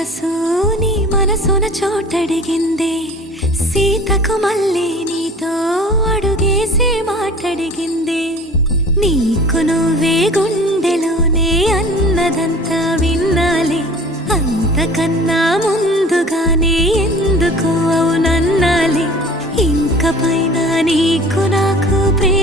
మనసు నీ మనసున చోటడిగిందే, సీతకు మళ్ళీ నీతో అడుగేసి మాటడిగిందే. నీకు నువ్వే గుండెలోనే అన్నదంతా విన్నాలే, అంతకన్నా ముందుగానే ఎందుకు అవునన్నాలే. ఇంక పైన నీకు నాకు ప్రేమ